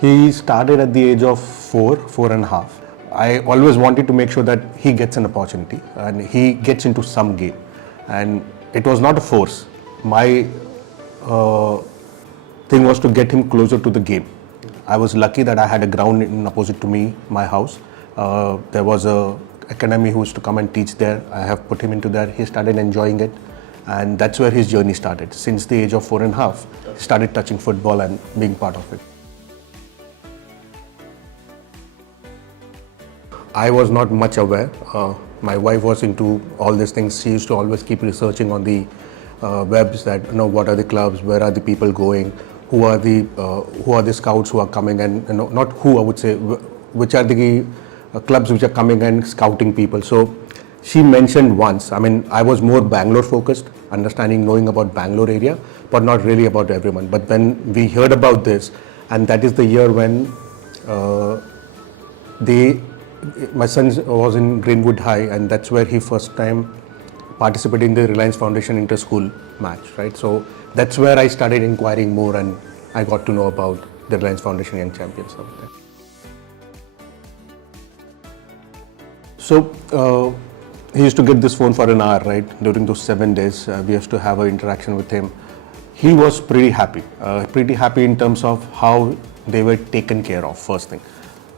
He started at the age of 4.5. I always wanted to make sure that he gets an opportunity and he gets into some game. And it was not a force. My thing was to get him closer to the game. I was lucky that I had a ground in opposite to me, my house. There was a academy who used to come and teach there. I have put him into there. He started enjoying it, and that's where his journey started. Since the age of 4.5, he started touching football and being part of it. I was not much aware. My wife was into all these things. She used to always keep researching on the webs that what are the clubs, where are the people going, who are the scouts who are coming, and not who, I would say, which are the clubs which are coming and scouting people. So she mentioned once. I mean, I was more Bangalore focused, knowing about Bangalore area, but not really about everyone. But when we heard about this, and that is the year when my son was in Greenwood High, and that's where he first time participated in the Reliance Foundation inter-school match, right? So that's where I started inquiring more, and I got to know about the Reliance Foundation Young Champions. So he used to get this phone for an hour, right? During those 7 days, we used to have an interaction with him. He was pretty happy in terms of how they were taken care of, first thing.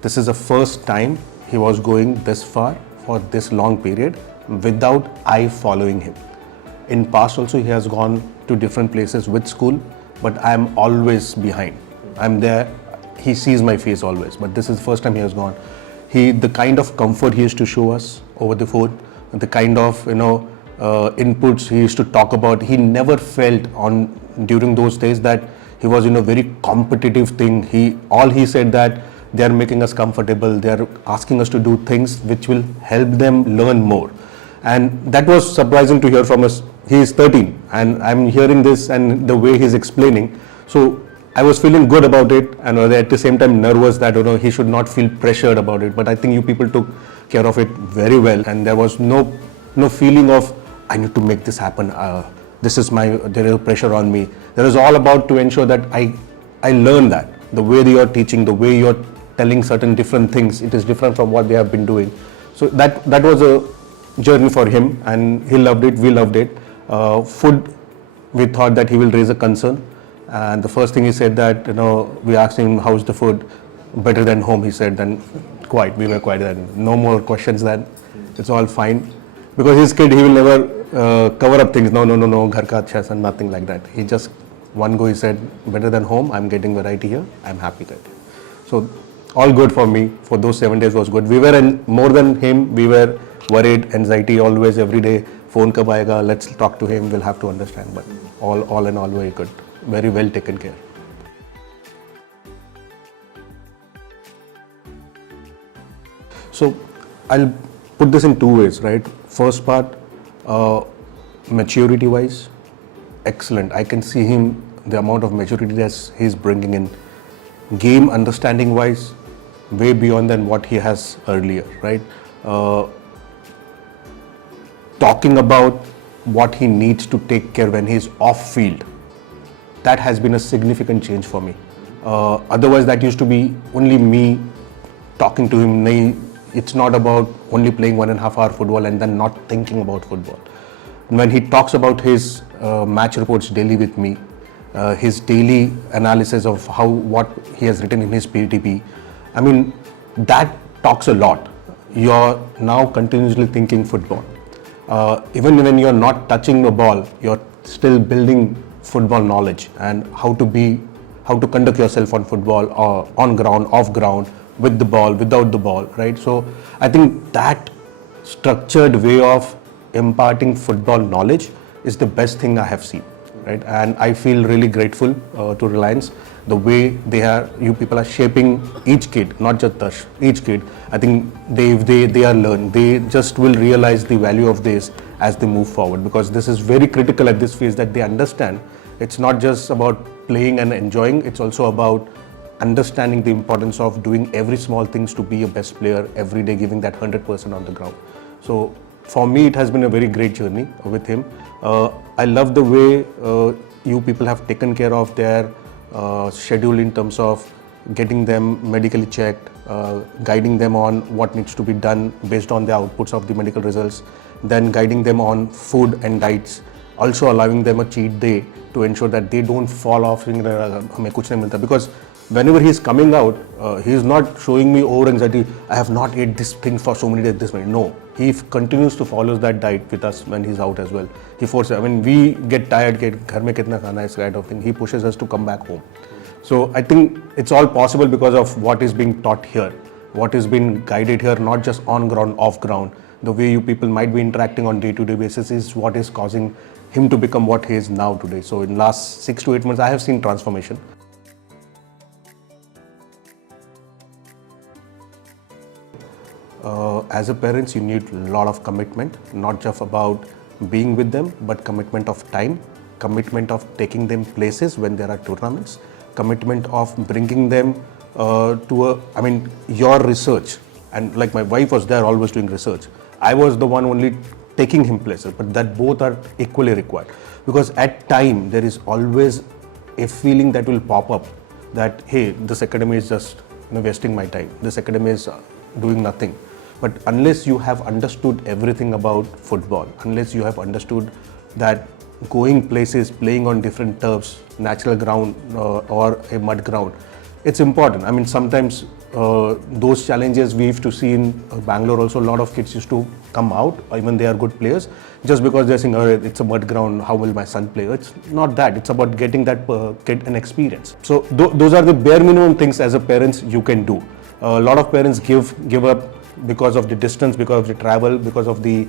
This is the first time he was going this far for this long period without I following him. In past also he has gone to different places with school, but I am always behind. I'm there, he sees my face always, but this is the first time he has gone. The kind of comfort he used to show us over the phone, the kind of inputs he used to talk about, he never felt during those days that he was in a very competitive thing. He said that they are making us comfortable, they are asking us to do things which will help them learn more. And that was surprising to hear from us. He is 13 and I'm hearing this and the way he's explaining. So I was feeling good about it, and at the same time nervous that he should not feel pressured about it. But I think you people took care of it very well, and there was no feeling of I need to make this happen. There is pressure on me. There is all about to ensure that I learn that the way they are teaching, the way you're telling certain different things, it is different from what they have been doing. So that was a journey for him, and he loved it. We loved it. Food, we thought that he will raise a concern. And the first thing he said that, we asked him, how's the food? Better than home, he said. Then we were quiet then. No more questions then. It's all fine. Because his kid, he will never cover up things. No, ghar ka acha, and nothing like that. He just, one go he said, better than home, I'm getting variety here, I'm happy that. So all good for me. For those 7 days was good. We were more than him, we were worried, anxiety always, every day. Phone kab aayega, let's talk to him, we'll have to understand. But all in all, very good. Very well taken care. So I'll put this in two ways, right? First part, maturity wise, excellent. I can see him, the amount of maturity that he's bringing in. Game understanding wise, way beyond than what he has earlier, right? Talking about what he needs to take care when he's off field. That has been a significant change for me. Otherwise, that used to be only me talking to him. It's not about only playing 1.5 hour football and then not thinking about football. When he talks about his match reports daily with me, his daily analysis of what he has written in his PTP, I mean, that talks a lot. You're now continuously thinking football. Even when you're not touching the ball, you're still building football knowledge and how to conduct yourself on football, or on ground, off ground, with the ball, without the ball, right? So I think that structured way of imparting football knowledge is the best thing I have seen, right? And I feel really grateful to Reliance, the way you people are shaping each kid, not just Dash, each kid. I think they are learned. They just will realize the value of this as they move forward, because this is very critical at this phase that they understand. It's not just about playing and enjoying, it's also about understanding the importance of doing every small things to be a best player every day, giving that 100% on the ground. So for me, it has been a very great journey with him. I love the way you people have taken care of their schedule in terms of getting them medically checked, guiding them on what needs to be done based on the outputs of the medical results, then guiding them on food and diets, also allowing them a cheat day to ensure that they don't fall off saying हमें कुछ नहीं मिलता, because whenever he is coming out, he is not showing me over anxiety, I have not ate this thing for so many days, this many. No, he continues to follow that diet with us when he's out as well. He forces, I mean, we get tired, घर में कितना खाना है, kind of thing. He pushes us to come back home. So I think it's all possible because of what is being taught here, what is being guided here, not just on ground, off ground. The way you people might be interacting on day-to-day basis is what is causing him to become what he is now today. So in last 6 to 8 months, I have seen transformation. As a parents, you need a lot of commitment, not just about being with them, but commitment of time, commitment of taking them places when there are tournaments, commitment of bringing them your research. And like my wife was there always doing research. I was the one only taking him places, but that both are equally required. Because at time, there is always a feeling that will pop up that, hey, this academy is just wasting my time. This academy is doing nothing. But unless you have understood everything about football, unless you have understood that going places, playing on different turfs, natural ground or a mud ground, it's important. I mean, sometimes those challenges we used to see in Bangalore also, a lot of kids used to come out, even they are good players, just because they're saying, oh, it's a mud ground, how will my son play? It's not that, it's about getting that kid an experience. So those are the bare minimum things as a parents you can do. A lot of parents give up because of the distance, because of the travel, because of the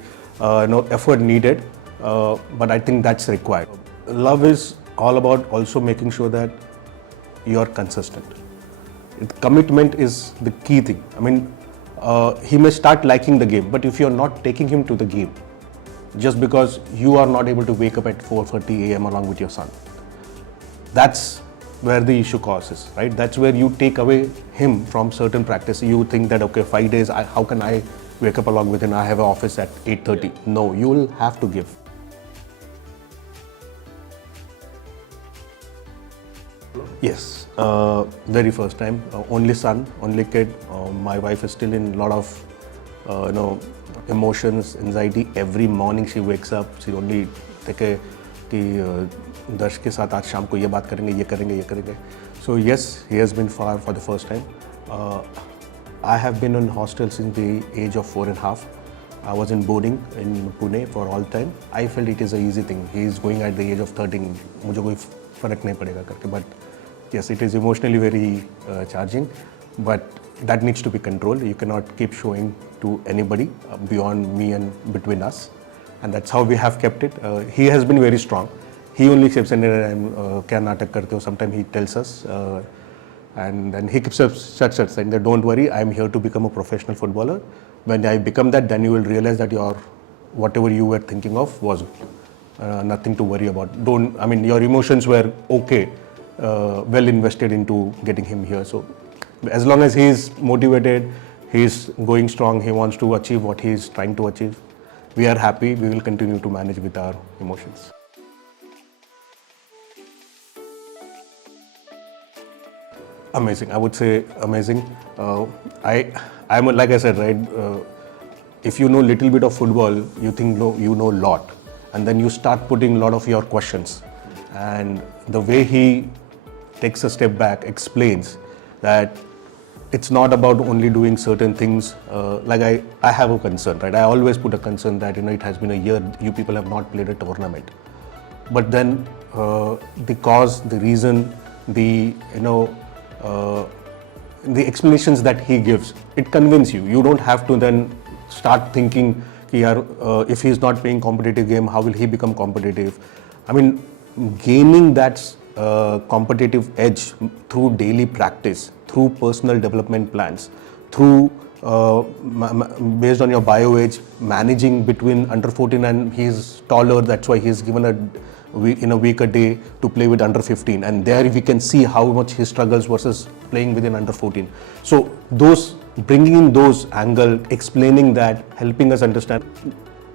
effort needed, but I think that's required. Love is all about also making sure that you are consistent. Commitment is the key thing. I mean, he may start liking the game, but if you're not taking him to the game, just because you are not able to wake up at 4:30 a.m. along with your son, that's where the issue causes, right? That's where you take away him from certain practice. You think that, okay, 5 days, how can I wake up along with him? I have an office at 8:30. No, you will have to give. Yes, very first time, only son, only kid. My wife is still in a lot of, emotions, anxiety. Every morning she wakes up, she only take a दर्श के साथ आज शाम को ये बात करेंगे, ये करेंगे, ये करेंगे. So yes, he has been far for the first time. I have been in hostel since the age of 4.5. I was in boarding in Pune for all time. I felt it is an easy thing. He is going at the age of 13. मुझे कोई फर्क नहीं पड़ेगा करके. But yes, it is emotionally very charging. But that needs to be controlled. You cannot keep showing to anybody beyond me and between us. And that's how we have kept it. He has been very strong. He only keeps saying, "Kya natak karte ho?" Sometimes he tells us, and then he keeps such saying that, "Don't worry, I am here to become a professional footballer. When I become that, then you will realize that whatever you were thinking of was nothing to worry about. Your emotions were okay, well invested into getting him here. So as long as he is motivated, he is going strong, he wants to achieve what he is trying to achieve, we are happy. We will continue to manage with our emotions." Amazing. I would say amazing. I'm like I said, right? If you know little bit of football, you think you know a lot, and then you start putting a lot of your questions. And the way he takes a step back, explains that it's not about only doing certain things. Like I have a concern, right? I always put a concern that it has been a year you people have not played a tournament, but then the cause, the reason, the explanations that he gives, it convinces you. You don't have to then start thinking, if he's not playing competitive game, how will he become competitive? I mean, gaining that competitive edge through daily practice, through personal development plans, through based on your bio age, managing between under 14 and he's taller, that's why he's given a week a day to play with under 15, and there we can see how much he struggles versus playing within under 14. So those bringing in those angle, explaining that, helping us understand.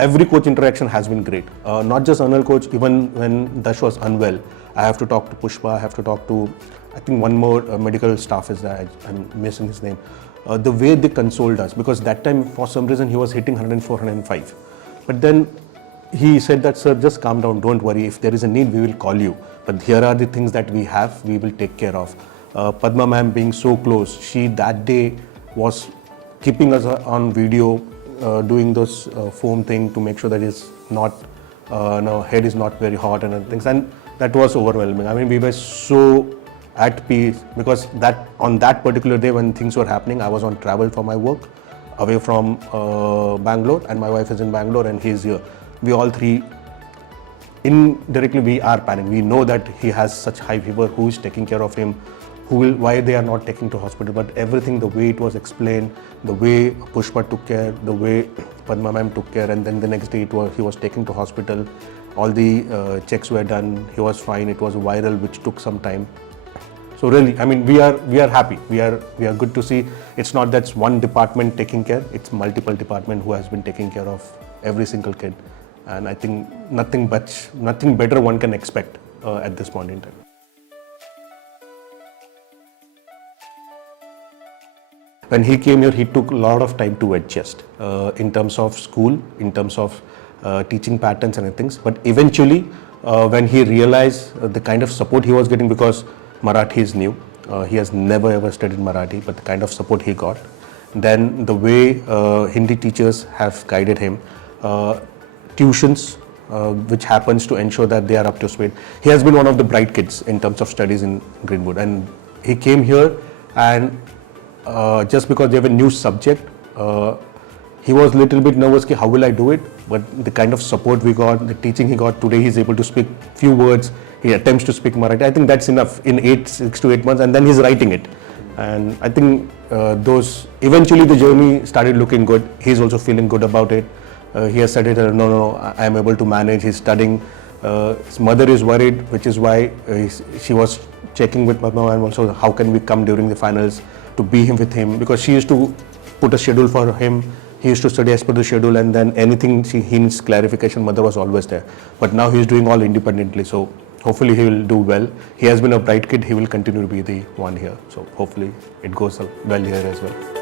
every coach interaction has been great. Not just Anil coach, even when Dash was unwell, I have to talk to Pushpa, I have to talk to, I think one more medical staff is there, I'm missing his name. The way they consoled us, because that time for some reason he was hitting 104, 105. But then he said that, sir, just calm down, don't worry, if there is a need, we will call you. But here are the things that we have, we will take care of. Padma ma'am being so close, she that day was keeping us on video, doing those foam thing to make sure that his not, head is not very hot and other things. And that was overwhelming. I mean, we were so at peace because that on that particular day when things were happening, I was on travel for my work away from Bangalore, and my wife is in Bangalore and he's here. We all three, indirectly, we are panicking. We know that he has such high fever, who is taking care of him, why they are not taking to hospital. But everything, the way it was explained, the way Pushpa took care, the way Padma ma'am took care, and then the next day he was taken to hospital. All the checks were done. He was fine. It was viral, which took some time. So really, I mean, we are happy. We are good to see. It's not that's one department taking care. It's multiple department who has been taking care of every single kid. And I think nothing better one can expect at this point in time. When he came here, he took a lot of time to adjust in terms of school, in terms of teaching patterns and things. But eventually, when he realized the kind of support he was getting, because Marathi is new, he has never ever studied Marathi, but the kind of support he got, then the way Hindi teachers have guided him, tuitions, which happens to ensure that they are up to speed. He has been one of the bright kids in terms of studies in Greenwood, and he came here, and just because they have a new subject, he was a little bit nervous, how will I do it? But the kind of support we got, the teaching he got, today he's able to speak few words, he attempts to speak Marathi. I think that's enough in 6 to 8 months, and then he's writing it. And I think eventually the journey started looking good. He's also feeling good about it. He has said it, no, I am able to manage. He's studying. His mother is worried, which is why she was checking with Padma and also how can we come during the finals to be with him, because she used to put a schedule for him. He used to study as per the schedule, and then anything he needs clarification, mother was always there. But now he's doing all independently, so hopefully he will do well. He has been a bright kid, he will continue to be the one here. So hopefully it goes well here as well.